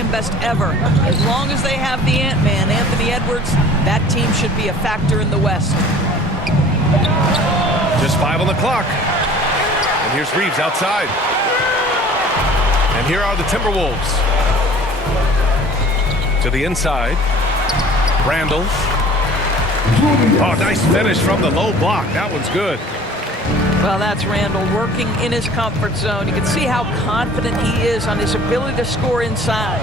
second best ever. As long as they have the Ant-Man, Anthony Edwards, that team should be a factor in the West. Just 5 on the clock. And here's Reeves outside. And here are the Timberwolves. To the inside. Randall. Oh, nice finish from the low block. That one's good. Well, that's Randall working in his comfort zone. You can see how confident he is on his ability to score inside.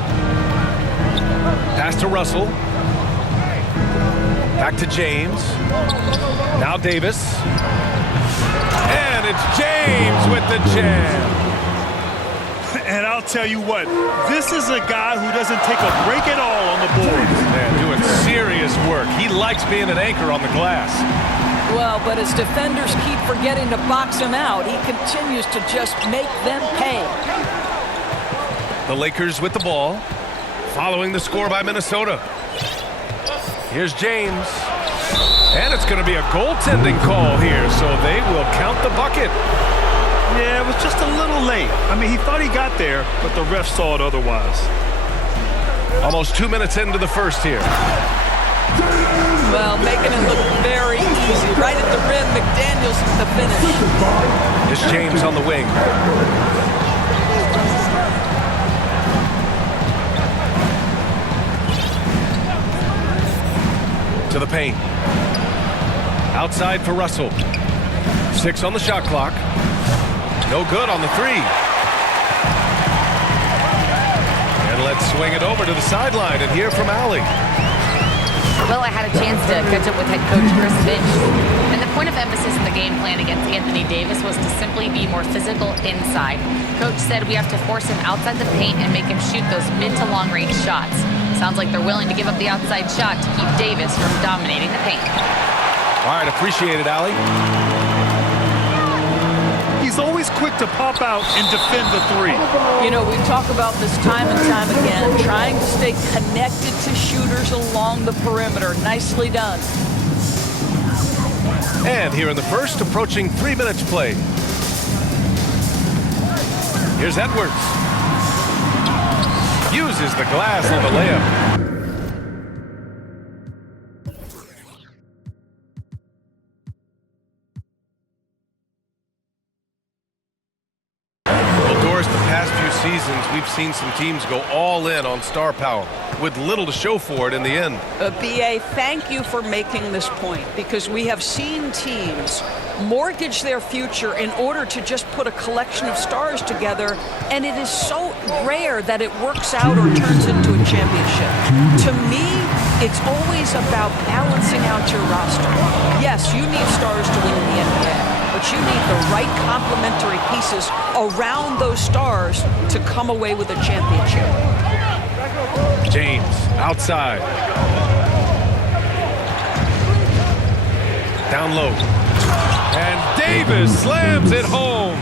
Pass to Russell. Back to James. Now Davis. And it's James with the jam. And I'll tell you what, this is a guy who doesn't take a break at all on the boards. Man, doing serious work. He likes being an anchor on the glass. Well, but as defenders keep forgetting to box him out, he continues to just make them pay. The Lakers with the ball, following the score by Minnesota. Here's James. And it's going to be a goaltending call here, so they will count the bucket. Yeah, it was just a little late. I mean, he thought he got there, but the ref saw it otherwise. Almost 2 minutes into the first here. Well, making it look very easy. Right at the rim, McDaniels with the finish. Here's James on the wing. To the paint. Outside for Russell. 6 on the shot clock. No good on the 3. And let's swing it over to the sideline and hear from Allie. Well, I had a chance to catch up with head coach Chris Finch. And the point of emphasis in the game plan against Anthony Davis was to simply be more physical inside. Coach said we have to force him outside the paint and make him shoot those mid to long range shots. Sounds like they're willing to give up the outside shot to keep Davis from dominating the paint. All right, appreciate it, Allie. He's always quick to pop out and defend the 3. You know, we talk about this time and time again, trying to stay connected to shooters along the perimeter. Nicely done. And here in the first, approaching 3 minutes play. Here's Edwards. Uses the glass on the layup. Seasons, we've seen some teams go all in on star power with little to show for it in the end. BA, thank you for making this point, because we have seen teams mortgage their future in order to just put a collection of stars together, and it is so rare that it works out or turns into a championship. To me, it's always about balancing out your roster. Yes, you need stars to win in the NBA. But you need the right complementary pieces around those stars to come away with a championship. James outside. Down low. And Davis slams it home.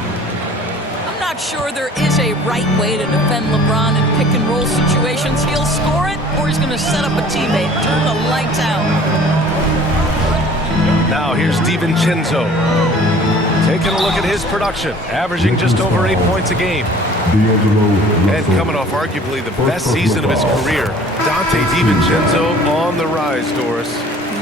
I'm not sure there is a right way to defend LeBron in pick and roll situations. He'll score it, or he's going to set up a teammate, turn the lights out. Now here's DiVincenzo. Taking a look at his production, averaging just over 8 points a game. And coming off arguably the best season of his career, Dante DiVincenzo on the rise, Doris.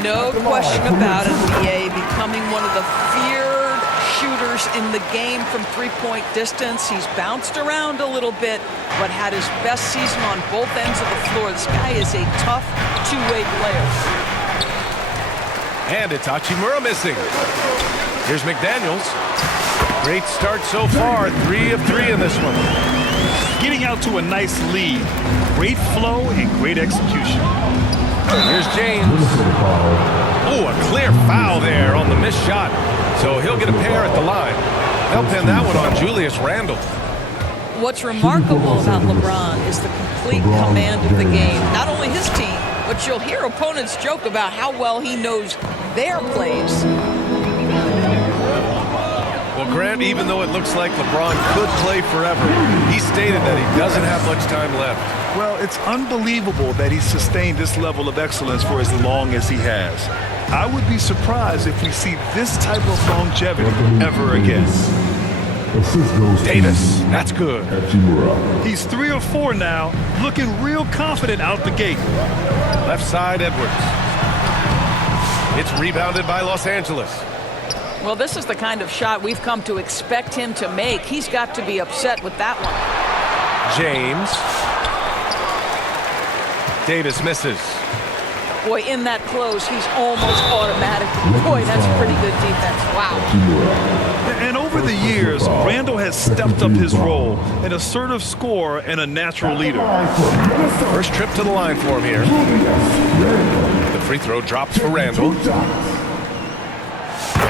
No question about it, BA, becoming one of the feared shooters in the game from three-point distance. He's bounced around a little bit, but had his best season on both ends of the floor. This guy is a tough two-way player. And it's Hachimura missing. Here's McDaniels. Great start so far. 3 of 3 in this one. Getting out to a nice lead. Great flow and great execution. Here's James. Oh, a clear foul there on the missed shot. So he'll get a pair at the line. They'll pin that one on Julius Randle. What's remarkable about LeBron is the complete command of the game. Not only his team, but you'll hear opponents joke about how well he knows their plays. Well, Grant, even though it looks like LeBron could play forever, he stated that he doesn't have much time left. Well, it's unbelievable that he's sustained this level of excellence for as long as he has. I would be surprised if we see this type of longevity ever again. Assist goes to Davis, that's good. Timberwolves. He's 3 or 4 now, looking real confident out the gate. Left side, Edwards. It's rebounded by Los Angeles. Well, this is the kind of shot we've come to expect him to make. He's got to be upset with that one. James. Davis misses. Boy, in that close, he's almost automatic. Boy, that's pretty good defense. Wow. And over the years, Randall has stepped up his role, an assertive scorer and a natural leader. First trip to the line for him here. The free throw drops for Randall.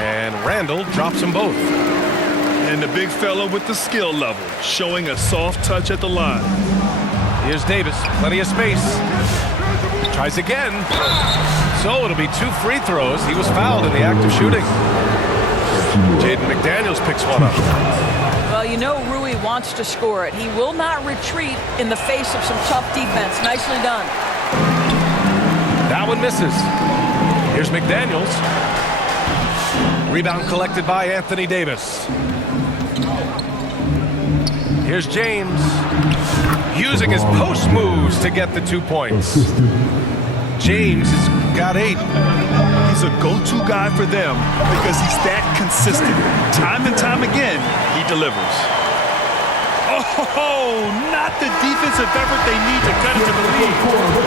And Randall drops them both. And the big fella with the skill level, showing a soft touch at the line. Here's Davis, plenty of space. Tries again. So it'll be 2 free throws. He was fouled in the act of shooting. Jaden McDaniels picks one up. Well, you know Rui wants to score it. He will not retreat in the face of some tough defense. Nicely done. That one misses. Here's McDaniels. Rebound collected by Anthony Davis. Here's James. Using his post moves to get the 2 points. James has got 8. He's a go-to guy for them because he's that consistent. Time and time again, he delivers. Oh, not the defensive effort they need to cut it to the lead.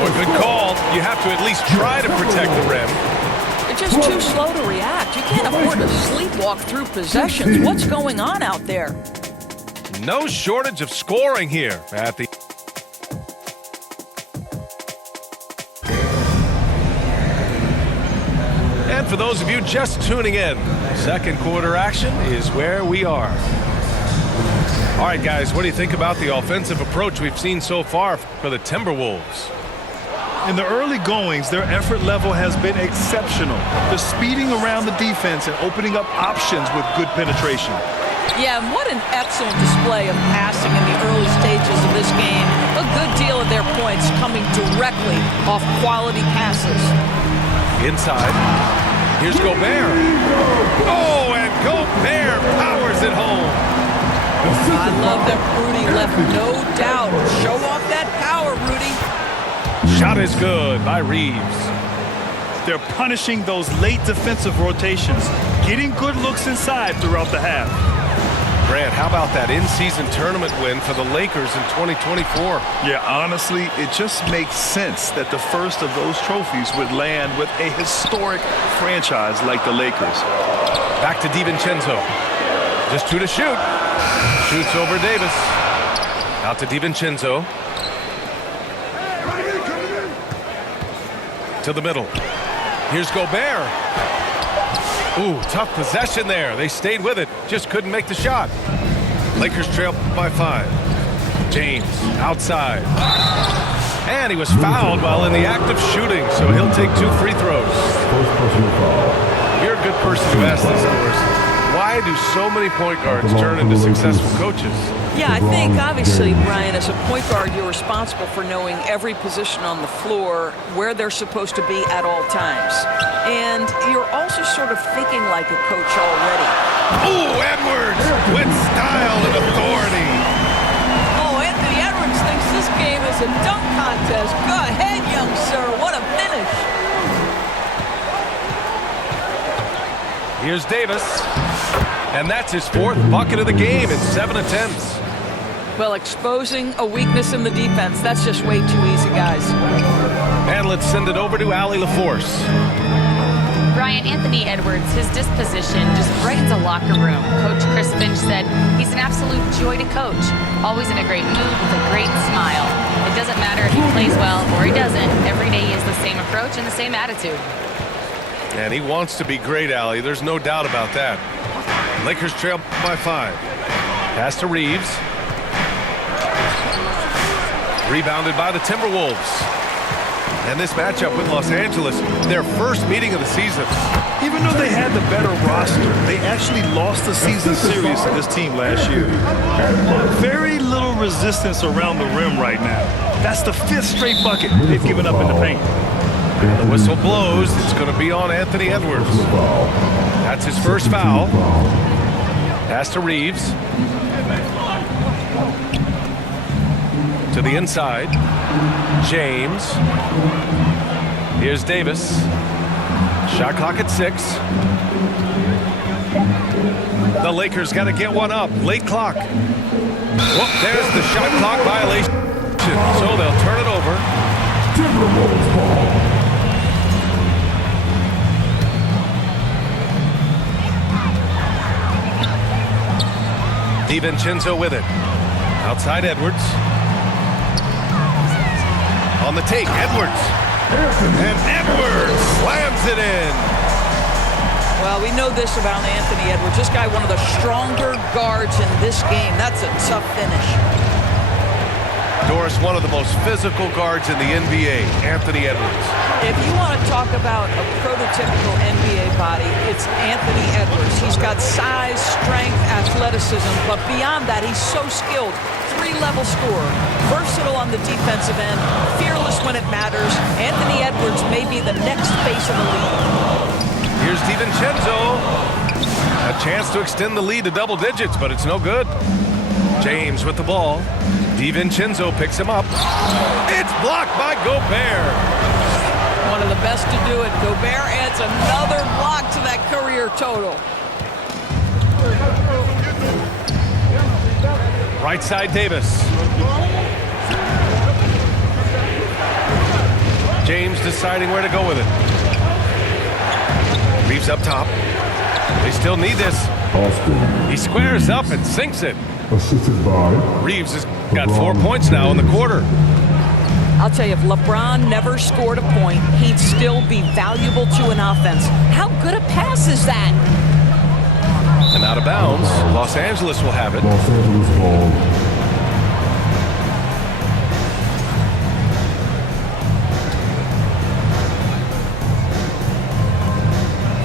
Boy, good call. You have to at least try to protect the rim. They're just too slow to react. You can't afford to sleepwalk through possessions. What's going on out there? No shortage of scoring here at the... And for those of you just tuning in, second quarter action is where we are. All right, guys, what do you think about the offensive approach we've seen so far for the Timberwolves? In the early goings, their effort level has been exceptional. They're speeding around the defense and opening up options with good penetration. Yeah, and what an excellent display of passing in the early stages of this game. A good deal of their points coming directly off quality passes. Inside. Here's Gobert. Oh, and Gobert powers it home. I love that Rudy left no doubt. Show off that power, Rudy. Shot is good by Reeves. They're punishing those late defensive rotations, getting good looks inside throughout the half. Grant, how about that in-season tournament win for the Lakers in 2024? Yeah, honestly, it just makes sense that the first of those trophies would land with a historic franchise like the Lakers. Back to DiVincenzo. Just 2 to shoot. Shoots over Davis. Out to DiVincenzo. To the middle. Here's Gobert. Ooh, tough possession there. They stayed with it. Just couldn't make the shot. Lakers trail by 5. James outside. And he was fouled while in the act of shooting, so he'll take 2 free throws. You're a good person to ask this, of course. Why do so many point guards turn into successful coaches? Yeah, I think obviously, Brian, as a point guard, you're responsible for knowing every position on the floor, where they're supposed to be at all times. And you're also sort of thinking like a coach already. Ooh, Edwards with style and authority. Oh, Anthony Edwards thinks this game is a dunk contest. Go ahead, young sir. What a finish. Here's Davis. And that's his 4th bucket of the game in 7 attempts. Well, exposing a weakness in the defense, that's just way too easy, guys. And let's send it over to Allie LaForce. Brian, Anthony Edwards, his disposition just brightens a locker room. Coach Chris Finch said he's an absolute joy to coach. Always in a great mood with a great smile. It doesn't matter if he plays well or he doesn't. Every day he has the same approach and the same attitude. And he wants to be great, Allie. There's no doubt about that. Lakers trail by 5. Pass to Reeves. Rebounded by the Timberwolves. And this matchup with Los Angeles, their first meeting of the season. Even though they had the better roster, they actually lost the season series to this team last year. Very little resistance around the rim right now. That's the 5th straight bucket they've given up in the paint. The whistle blows. It's going to be on Anthony Edwards. That's his first foul. Pass to Reeves. To the inside. James. Here's Davis. Shot clock at 6. The Lakers got to get one up. Late clock. Whoop, there's the shot clock violation. So they'll turn it over. Timberwolves ball. DiVincenzo with it. Outside Edwards. On the take, Edwards. And Edwards slams it in. Well, we know this about Anthony Edwards. This guy, one of the stronger guards in this game. That's a tough finish. Doris, one of the most physical guards in the NBA, Anthony Edwards. If you want to talk about a prototypical NBA body, it's Anthony Edwards. He's got size, strength, athleticism, but beyond that, he's so skilled. 3-level scorer, versatile on the defensive end, fearless when it matters. Anthony Edwards may be the next face of the league. Here's DiVincenzo. A chance to extend the lead to double digits, but it's no good. James with the ball. DiVincenzo picks him up. It's blocked by Gobert. One of the best to do it. Gobert adds another block to that career total. Right side, Davis. James deciding where to go with it. Reeves up top. They still need this. Austin. He squares up and sinks it. Assisted by Reeves has got 4 points now in the quarter. I'll tell you, if LeBron never scored a point, he'd still be valuable to an offense. How good a pass is that? And out of bounds, Los Angeles will have it. Los Angeles ball.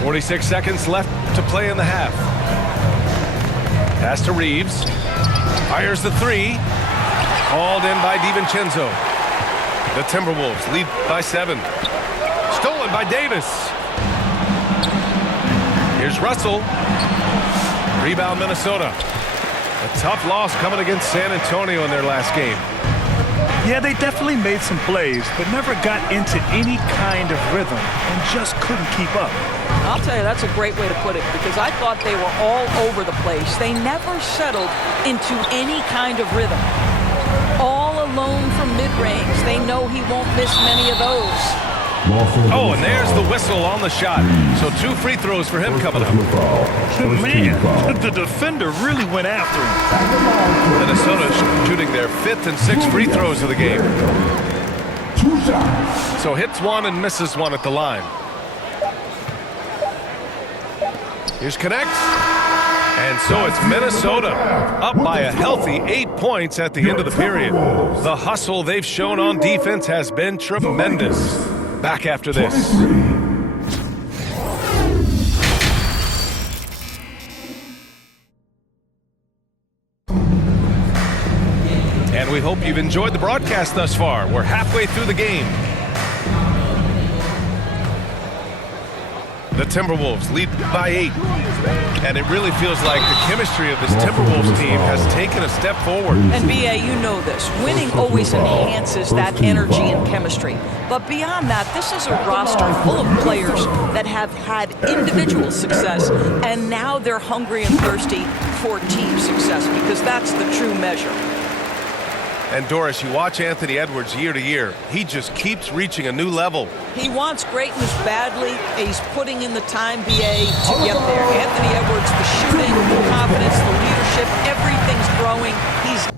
46 seconds left to play in the half. Pass to Reeves. Fires the 3. Called in by DiVincenzo. The Timberwolves lead by 7. Stolen by Davis. Here's Russell. Rebound Minnesota. A tough loss coming against San Antonio in their last game. Yeah, they definitely made some plays, but never got into any kind of rhythm and just couldn't keep up. I'll tell you, that's a great way to put it, because I thought they were all over the place. They never settled into any kind of rhythm. All alone from mid-range. They know he won't miss many of those. Oh, and there's the whistle on the shot. So 2 free throws for him coming up. Man, the defender really went after him. Minnesota shooting their 5th and 6th free throws of the game. 2 shots. So hits 1 and misses 1 at the line. Here's connects. And so it's Minnesota up by a healthy 8 points at the end of the period. The hustle they've shown on defense has been tremendous. Back after this. And we hope you've enjoyed the broadcast thus far. We're halfway through the game. The Timberwolves lead by 8. And it really feels like the chemistry of this Timberwolves team has taken a step forward. And B.A., you know this. Winning always enhances that energy and chemistry. But beyond that, this is a roster full of players that have had individual success, and now they're hungry and thirsty for team success, because that's the true measure. And Doris, you watch Anthony Edwards year to year. He just keeps reaching a new level. He wants greatness badly, and he's putting in the time, B.A., to get there. Anthony Edwards, the shooting, the confidence, the leadership, everything's growing. He's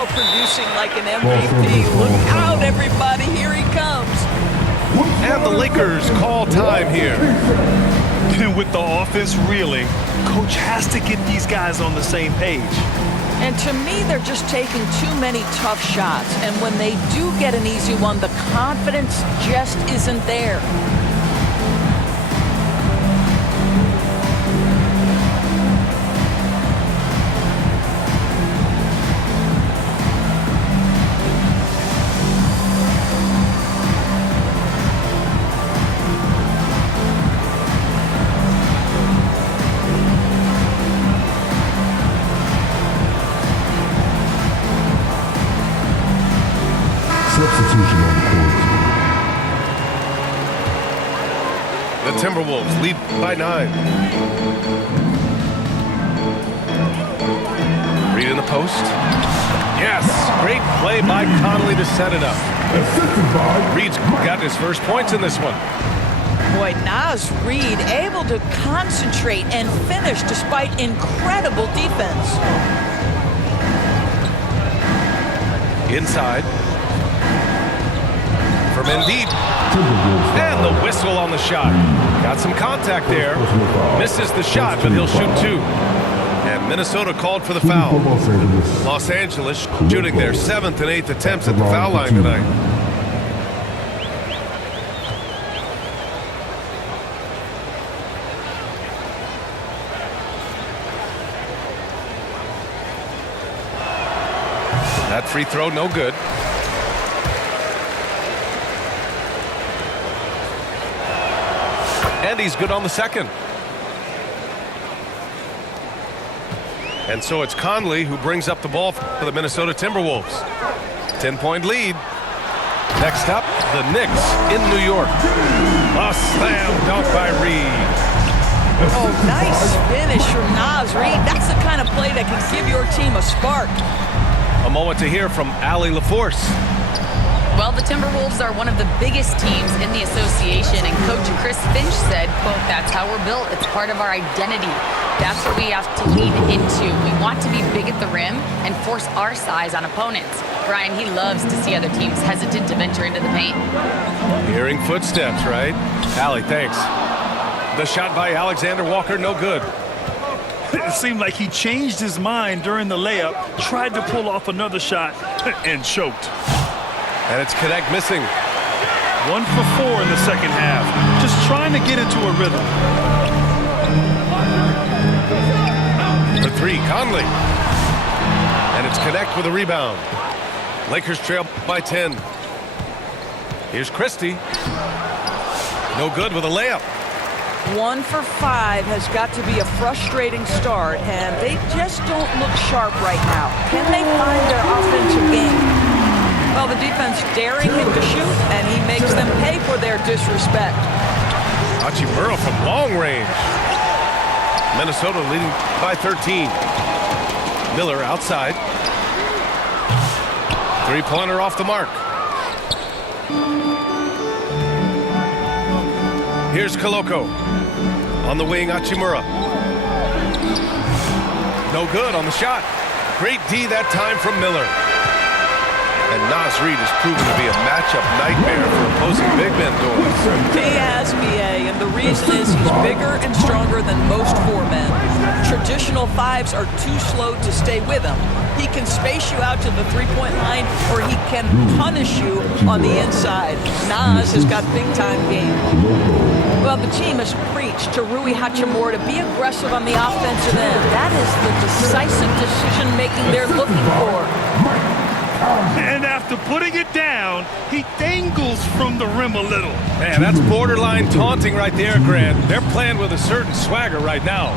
now producing like an MVP. Look out, everybody. Here he comes. And the Lakers call time here. And with the offense reeling, coach has to get these guys on the same page. And to me, they're just taking too many tough shots. And when they do get an easy one, the confidence just isn't there. Substitution on the court. The Timberwolves lead by 9. Reed in the post. Yes, great play by Conley to set it up. Assisted by Reed's got his first points in this one. Boy, Naz Reid able to concentrate and finish despite incredible defense. Inside. From Embiid. And the whistle on the shot. Got some contact there. Misses the shot, but he'll shoot 2. And Minnesota called for the foul. Los Angeles shooting their 7th and 8th attempts at the foul line tonight. That free throw, no good. And he's good on the second. And so it's Conley who brings up the ball for the Minnesota Timberwolves. 10-point lead. Next up, the Knicks in New York. A slam dunk by Reed. Oh, nice finish from Naz Reid. That's the kind of play that can give your team a spark. A moment to hear from Allie LaForce. Well, the Timberwolves are one of the biggest teams in the association, and Coach Chris Finch said, quote, "That's how we're built. It's part of our identity. That's what we have to lean into. We want to be big at the rim and force our size on opponents." Brian, he loves to see other teams hesitant to venture into the paint. Hearing footsteps, right? Allie, thanks. The shot by Alexander Walker, no good. It seemed like he changed his mind during the layup, tried to pull off another shot, and choked. And it's Connect missing. 1 for 4 in the second half. Just trying to get into a rhythm. For 3, Conley. And it's Connect with a rebound. Lakers trail by 10. Here's Christie. No good with a layup. 1 for 5 has got to be a frustrating start, and they just don't look sharp right now. Can they find their offensive game? Well, the defense daring him to shoot, and he makes them pay for their disrespect. Hachimura from long range. Minnesota leading by 13. Miller outside. Three-pointer off the mark. Here's Koloko. On the wing, Hachimura. No good on the shot. Great D that time from Miller. And Naz Reid has proven to be a matchup nightmare for opposing big men doors. He has, BA, and the reason is he's bigger and stronger than most 4 men. Traditional 5s are too slow to stay with him. He can space you out to the three-point line, or he can punish you on the inside. Naz has got big-time game. Well, the team has preached to Rui Hachimura to be aggressive on the offensive end. That is the decisive decision-making they're looking for. And after putting it down, he dangles from the rim a little. Man, that's borderline taunting right there, Grant. They're playing with a certain swagger right now.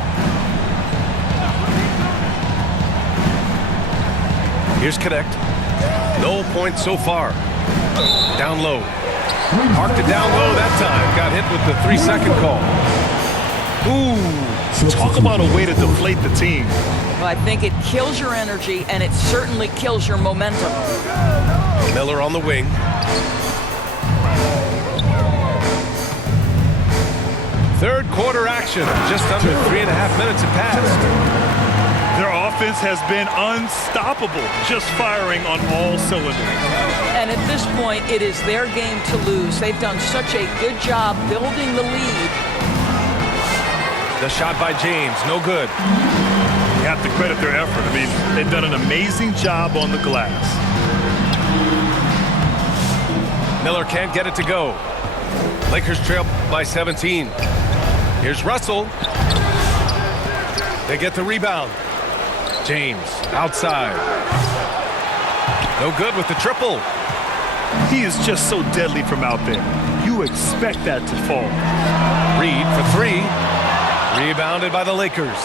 Here's Connect. No points so far. Down low. Marked it down low that time. Got hit with the 3-second call. Ooh, talk about a way to deflate the team. Well, I think it kills your energy, and it certainly kills your momentum. Miller on the wing. Third quarter action. Just under 3.5 minutes have passed. Their offense offense has been unstoppable, just firing on all cylinders. And at this point, it is their game to lose. They've done such a good job building the lead. The shot by James, no good. You have to credit their effort. I mean, they've done an amazing job on the glass. Miller can't get it to go. Lakers trail by 17. Here's Russell. They get the rebound. James outside. No good with the triple. He is just so deadly from out there. You expect that to fall. Reed for three. Rebounded by the Lakers.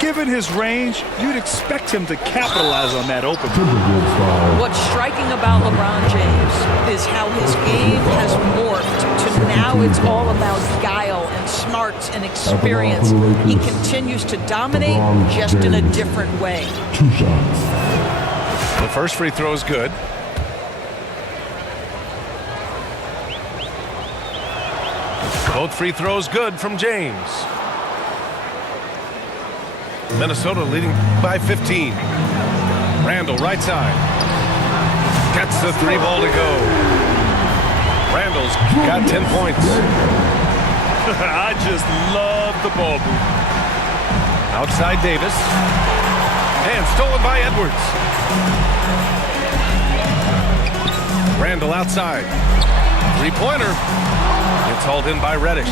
Given his range, you'd expect him to capitalize on that open. Timberwolves foul. What's striking about LeBron James is how his game has morphed to now it's all about guile and smarts and experience. He continues to dominate just in a different way. 2 shots. The first free throw is good. Both free throws good from James. Minnesota leading by 15. Randall right side. Gets the 3 ball to go. Randall's got 10 points. I just love the ball move. Outside Davis. And stolen by Edwards. Randall outside. 3-pointer. It's hauled in by Reddish.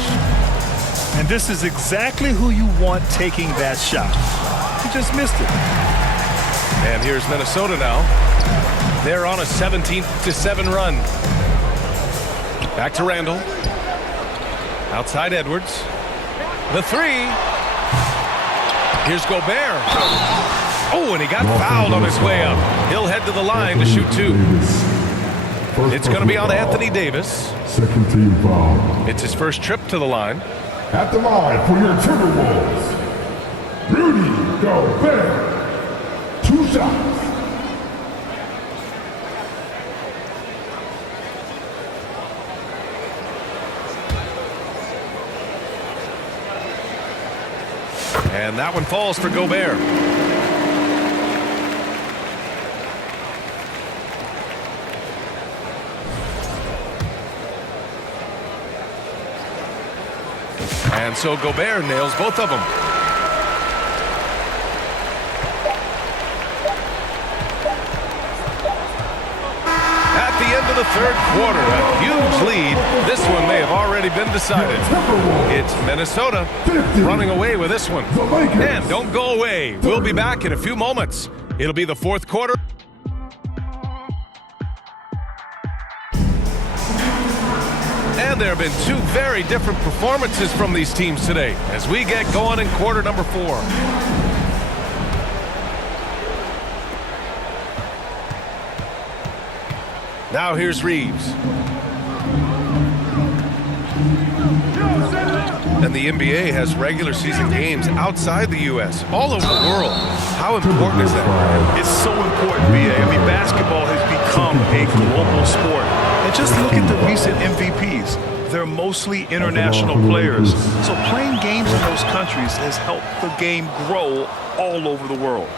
And this is exactly who you want taking that shot. He just missed it. And here's Minnesota now. They're on a 17-7 run. Back to Randall. Outside Edwards. The 3. Here's Gobert. Oh, and he got fouled on his way up. He'll head to the line to shoot 2. It's going to be on Anthony Davis. Second team foul. It's his first trip to the line. At the line for your Timberwolves, Rudy Gobert. 2 shots. And that one falls for Gobert. And so Gobert nails both of them. At the end of the third quarter, a huge lead. This one may have already been decided. It's Minnesota running away with this one. And don't go away. We'll be back in a few moments. It'll be the fourth quarter. And there have been 2 very different performances from these teams today as we get going in quarter number 4. Now here's Reeves. And the NBA has regular season games outside the U.S., all over the world. How important is that? It's so important, B.A. I mean, basketball has become a global sport. And just look at the recent MVPs. They're mostly international players. So playing games in those countries has helped the game grow all over the world.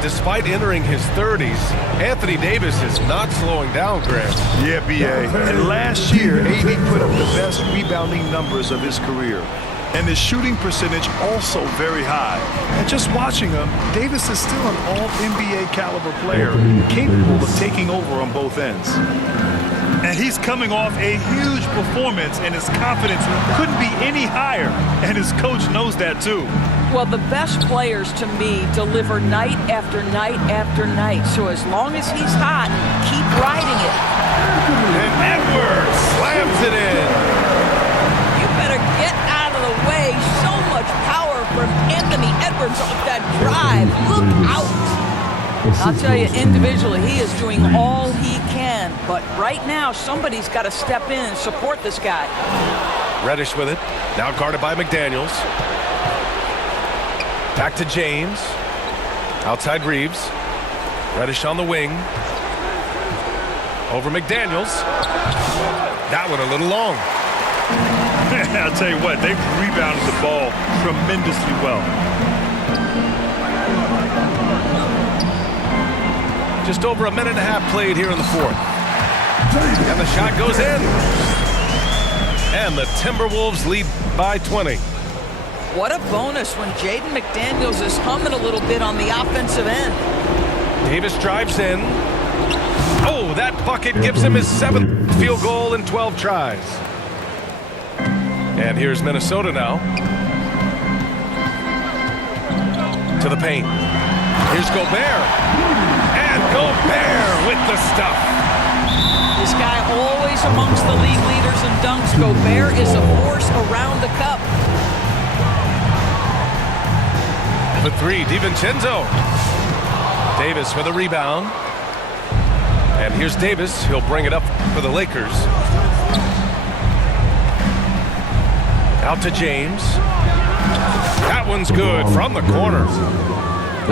Despite entering his 30s, Anthony Davis is not slowing down, Grant. Yeah, B.A. And last year, AD put up the best rebounding numbers of his career. And his shooting percentage also very high. And just watching him, Davis is still an all-NBA caliber player, capable of taking over on both ends. And he's coming off a huge performance, and his confidence couldn't be any higher. And his coach knows that, too. Well, the best players, to me, deliver night after night after night. So as long as he's hot, keep riding it. And Edwards slams it in. You better get out of the way. So much power from Anthony Edwards off that drive. Look out. I'll tell you, individually, he is doing all he can. But right now, somebody's got to step in and support this guy. Reddish with it. Now guarded by McDaniels. Back to James. Outside Reeves. Reddish on the wing. Over McDaniels. That one a little long. I'll tell you what, they've rebounded the ball tremendously well. Just over a minute and a half played here in the fourth. And the shot goes in. And the Timberwolves lead by 20. What a bonus when Jaden McDaniels is humming a little bit on the offensive end. Davis drives in. Oh, that bucket gives him his 7th field goal in 12 tries. And here's Minnesota now. To the paint. Here's Gobert. And Gobert with the stuff. This guy always amongst the league leaders in dunks. Gobert is a force around the cup. For three, DiVincenzo. Davis with a rebound. And here's Davis. He'll bring it up for the Lakers. Out to James. That one's good from the corner.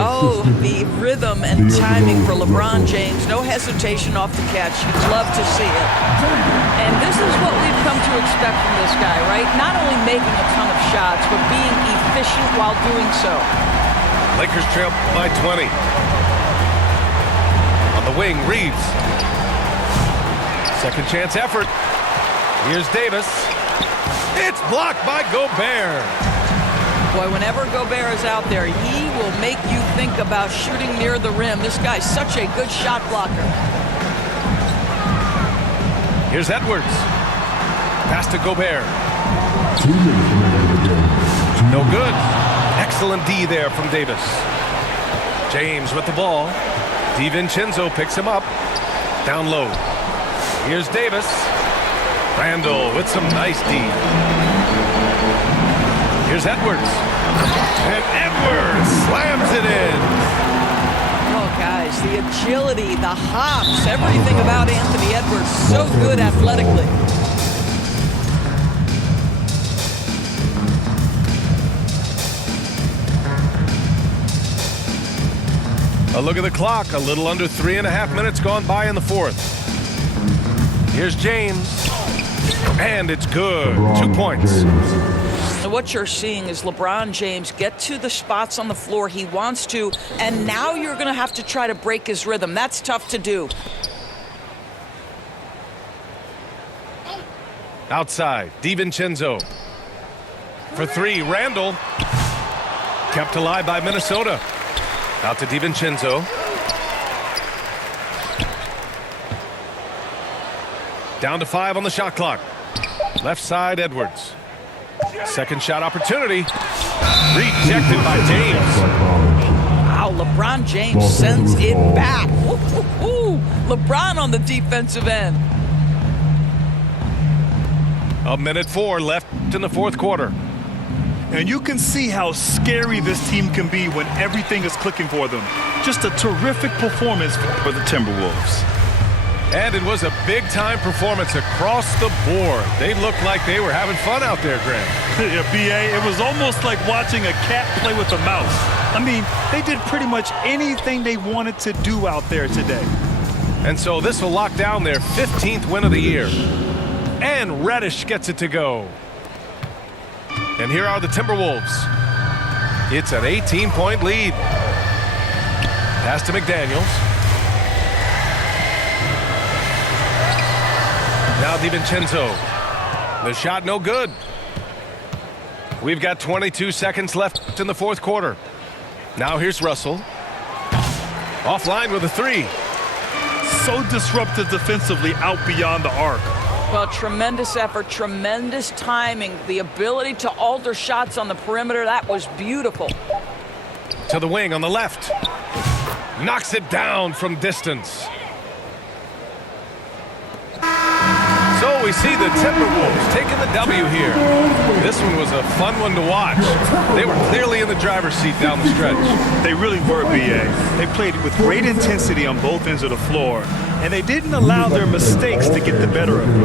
Oh, the rhythm and timing for LeBron James. No hesitation off the catch. You'd love to see it. And this is what we've come to expect from this guy, right? Not only making a ton of shots, but being efficient while doing so. Lakers trail by 20. On the wing, Reeves. Second chance effort. Here's Davis. It's blocked by Gobert. Boy, whenever Gobert is out there, he will make you think about shooting near the rim. This guy's such a good shot blocker. Here's Edwards. Pass to Gobert. 2 minutes remaining in the game. No good. Excellent D there from Davis. James with the ball. DiVincenzo picks him up. Down low. Here's Davis. Randall with some nice D. Here's Edwards. And Edwards slams it in. Oh, guys, the agility, the hops, everything about Anthony Edwards. So good athletically. A look at the clock. A little under 3.5 minutes gone by in the fourth. Here's James. And it's good. 2 points. And what you're seeing is LeBron James get to the spots on the floor he wants to, and now you're going to have to try to break his rhythm. That's tough to do. Outside, DiVincenzo. For three, Randall. Kept alive by Minnesota. Out to DiVincenzo. Down to 5 on the shot clock. Left side, Edwards. Second shot opportunity. Rejected by James. Wow, LeBron James sends it back. Ooh, LeBron on the defensive end. 1:04 left in the fourth quarter. And you can see how scary this team can be when everything is clicking for them. Just a terrific performance for the Timberwolves. And it was a big-time performance across the board. They looked like they were having fun out there, Graham. Yeah, B.A., it was almost like watching a cat play with a mouse. I mean, they did pretty much anything they wanted to do out there today. And so this will lock down their 15th win of the year. And Reddish gets it to go. And here are the Timberwolves. It's an 18-point lead. Pass to McDaniels. Now DiVincenzo. The shot no good. We've got 22 seconds left in the fourth quarter. Now here's Russell. Offline with a three. So disruptive defensively out beyond the arc. Well, tremendous effort, tremendous timing, the ability to alter shots on the perimeter. That was beautiful. To the wing on the left. Knocks it down from distance. So we see the Timberwolves taking the W here. This one was a fun one to watch. They were clearly in the driver's seat down the stretch. They really were, B.A. They played with great intensity on both ends of the floor, and they didn't allow their mistakes to get the better of them.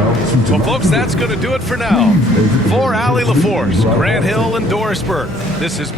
Well, folks, that's going to do it for now. For Allie LaForce, Grant Hill, and Doris Burke, this is